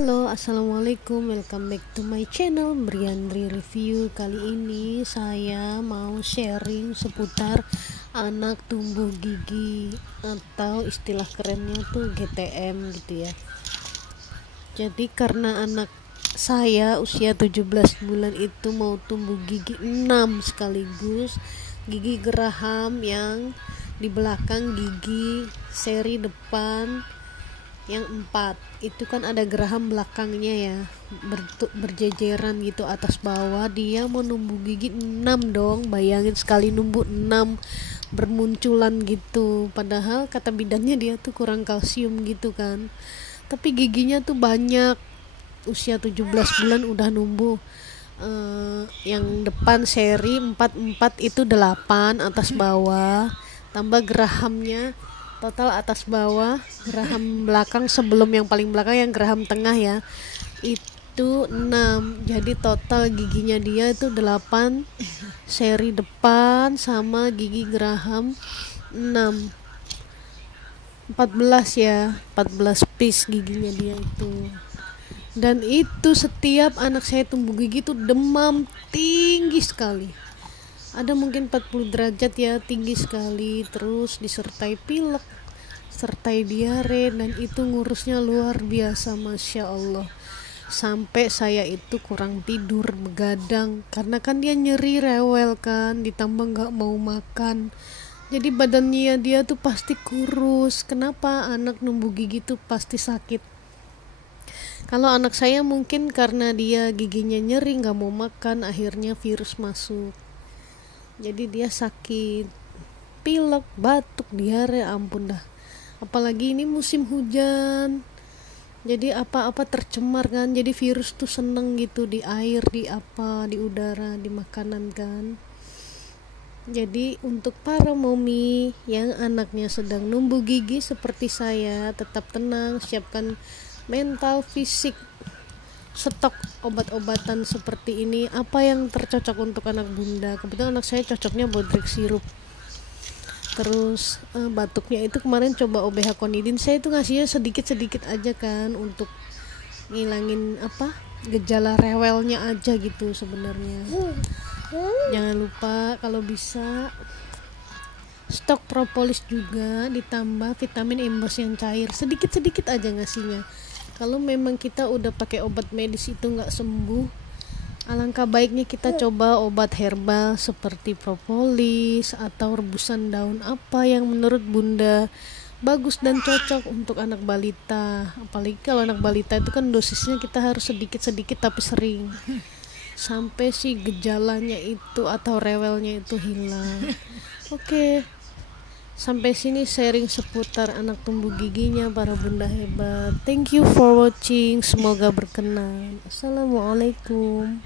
Halo, assalamualaikum, welcome back to my channel Briandri Review. Kali ini saya mau sharing seputar anak tumbuh gigi atau istilah kerennya tuh GTM gitu ya. Jadi karena anak saya usia 17 bulan itu mau tumbuh gigi 6 sekaligus, gigi geraham yang di belakang gigi seri depan yang 4 itu kan ada geraham belakangnya ya, berjejeran gitu atas bawah. Dia mau numbuh gigi 6 dong, bayangin sekali numbuh 6 bermunculan gitu, padahal kata bidannya dia tuh kurang kalsium gitu kan, tapi giginya tuh banyak. Usia 17 bulan udah numbuh. Yang depan seri 4 itu 8 atas bawah, tambah gerahamnya total atas bawah, geraham belakang sebelum yang paling belakang yang geraham tengah ya, itu 6. Jadi total giginya dia itu 8 seri depan sama gigi geraham 6, 14 ya, 14 piece giginya dia itu. Dan itu setiap anak saya tumbuh gigi tuh demam tinggi sekali, ada mungkin 40 derajat ya, tinggi sekali, terus disertai pilek, sertai diare, dan itu ngurusnya luar biasa, masya Allah. Sampai saya itu kurang tidur, begadang, karena kan dia nyeri, rewel kan, ditambah gak mau makan, jadi badannya dia tuh pasti kurus. Kenapa anak numbuh gigi tuh pasti sakit? Kalau anak saya mungkin karena dia giginya nyeri, gak mau makan, akhirnya virus masuk, jadi dia sakit, pilek, batuk, diare, ampun dah. Apalagi ini musim hujan, jadi apa-apa tercemar kan, jadi virus tuh seneng gitu di air, di apa, di udara, di makanan kan. Jadi untuk para mommy yang anaknya sedang numbuh gigi seperti saya, tetap tenang, siapkan mental, fisik, stok obat-obatan seperti ini, apa yang tercocok untuk anak bunda. Kebetulan anak saya cocoknya bodrek sirup. Terus batuknya itu kemarin coba OBH Konidin, saya itu ngasihnya sedikit-sedikit aja kan, untuk ngilangin gejala rewelnya aja gitu sebenarnya. Jangan lupa kalau bisa stok propolis juga, ditambah vitamin embos yang cair, sedikit-sedikit aja ngasihnya. Kalau memang kita udah pakai obat medis itu nggak sembuh, alangkah baiknya kita coba obat herbal seperti propolis atau rebusan daun apa yang menurut bunda bagus dan cocok untuk anak balita. Apalagi kalau anak balita itu kan dosisnya kita harus sedikit-sedikit tapi sering, sampai si gejalanya itu atau rewelnya itu hilang. Oke. Sampai sini sharing seputar anak tumbuh giginya para bunda hebat. Thank you for watching, semoga berkenan. Assalamualaikum.